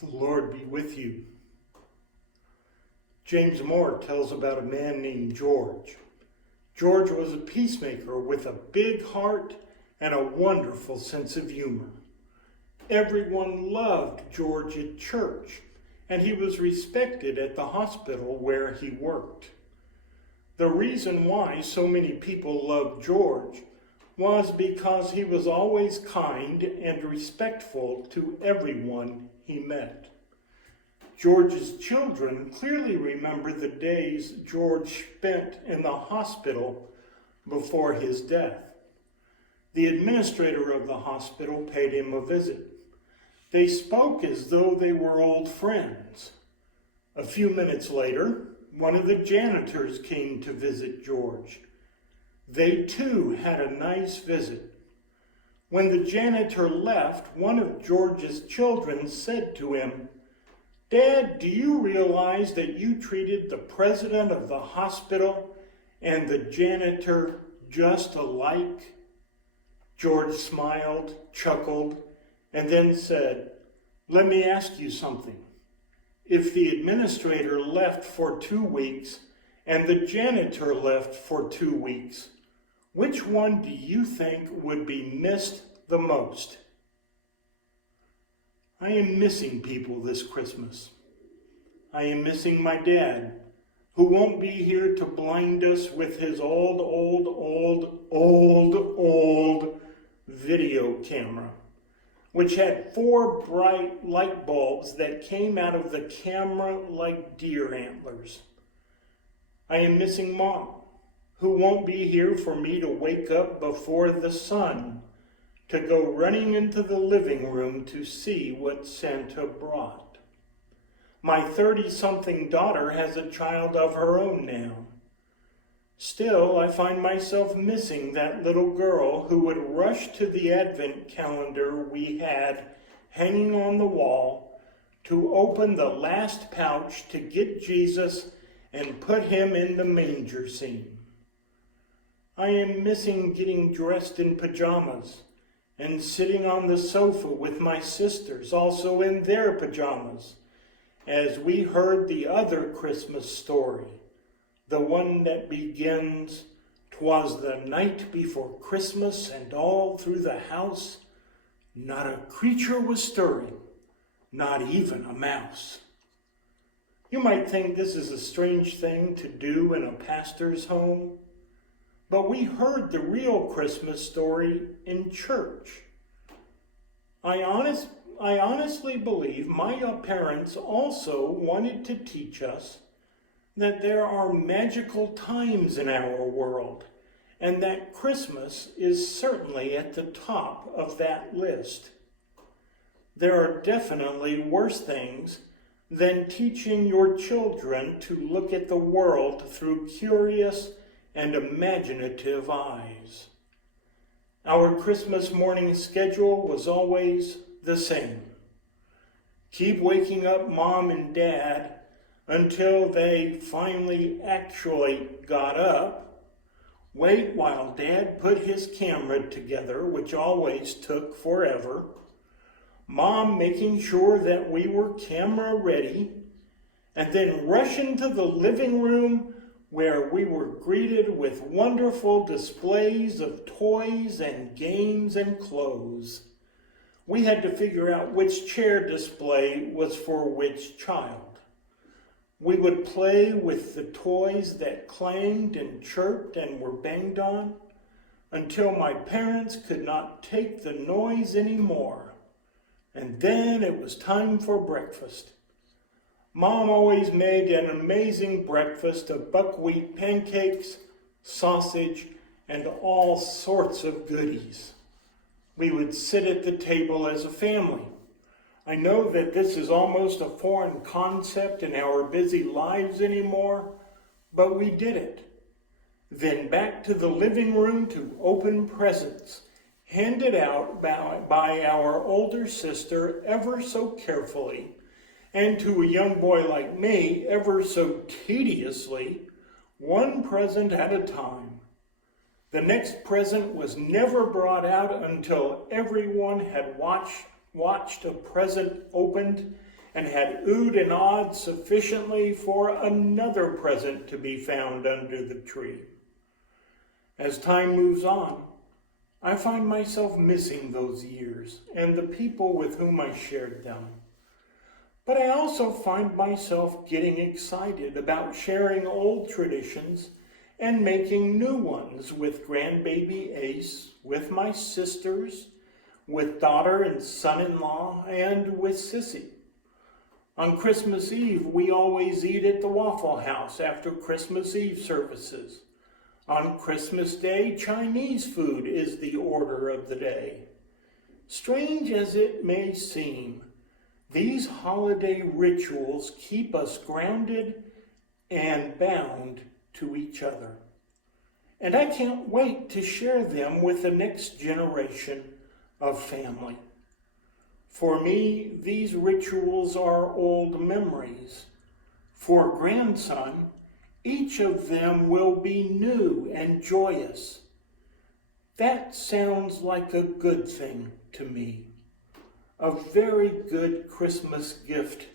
The Lord be with you. James Moore tells about a man named George. George was a peacemaker with a big heart and a wonderful sense of humor. Everyone loved George at church, and he was respected at the hospital where he worked. The reason why so many people loved George was because he was always kind and respectful to everyone he met. George's children clearly remember the days George spent in the hospital before his death. The administrator of the hospital paid him a visit. They spoke as though they were old friends. A few minutes later, one of the janitors came to visit George. They too had a nice visit. When the janitor left, one of George's children said to him, "Dad, do you realize that you treated the president of the hospital and the janitor just alike?" George smiled, chuckled, and then said, "Let me ask you something. If the administrator left for 2 weeks and the janitor left for 2 weeks, which one do you think would be missed the most?" I am missing people this Christmas. I am missing my dad, who won't be here to blind us with his old video camera, which had 4 bright light bulbs that came out of the camera like deer antlers. I am missing Mom, who won't be here for me to wake up before the sun to go running into the living room to see what Santa brought. My 30-something daughter has a child of her own now. Still, I find myself missing that little girl who would rush to the Advent calendar we had hanging on the wall to open the last pouch to get Jesus and put him in the manger scene. I am missing getting dressed in pajamas and sitting on the sofa with my sisters, also in their pajamas, as we heard the other Christmas story, the one that begins, "'Twas the night before Christmas, and all through the house, not a creature was stirring, not even a mouse." You might think this is a strange thing to do in a pastor's home, but we heard the real Christmas story in church. I honestly believe my parents also wanted to teach us that there are magical times in our world, and that Christmas is certainly at the top of that list. There are definitely worse things than teaching your children to look at the world through curious and imaginative eyes. Our Christmas morning schedule was always the same. Keep waking up Mom and Dad until they finally actually got up. Wait while Dad put his camera together, which always took forever. Mom making sure that we were camera ready, and then rush into the living room where we were greeted with wonderful displays of toys and games and clothes. We had to figure out which chair display was for which child. We would play with the toys that clanged and chirped and were banged on until my parents could not take the noise anymore. And then it was time for breakfast. Mom always made an amazing breakfast of buckwheat pancakes, sausage, and all sorts of goodies. We would sit at the table as a family. I know that this is almost a foreign concept in our busy lives anymore, but we did it. Then back to the living room to open presents, handed out by our older sister ever so carefully, and to a young boy like me, ever so tediously, one present at a time. The next present was never brought out until everyone had watched a present opened and had oohed and awed sufficiently for another present to be found under the tree. As time moves on, I find myself missing those years and the people with whom I shared them. But I also find myself getting excited about sharing old traditions and making new ones with grandbaby Ace, with my sisters, with daughter and son-in-law, and with Sissy. On Christmas Eve, we always eat at the Waffle House after Christmas Eve services. On Christmas Day, Chinese food is the order of the day. Strange as it may seem, these holiday rituals keep us grounded and bound to each other. And I can't wait to share them with the next generation of family. For me, these rituals are old memories. For grandson, each of them will be new and joyous. That sounds like a good thing to me. A very good Christmas gift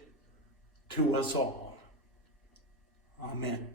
to us all. Amen.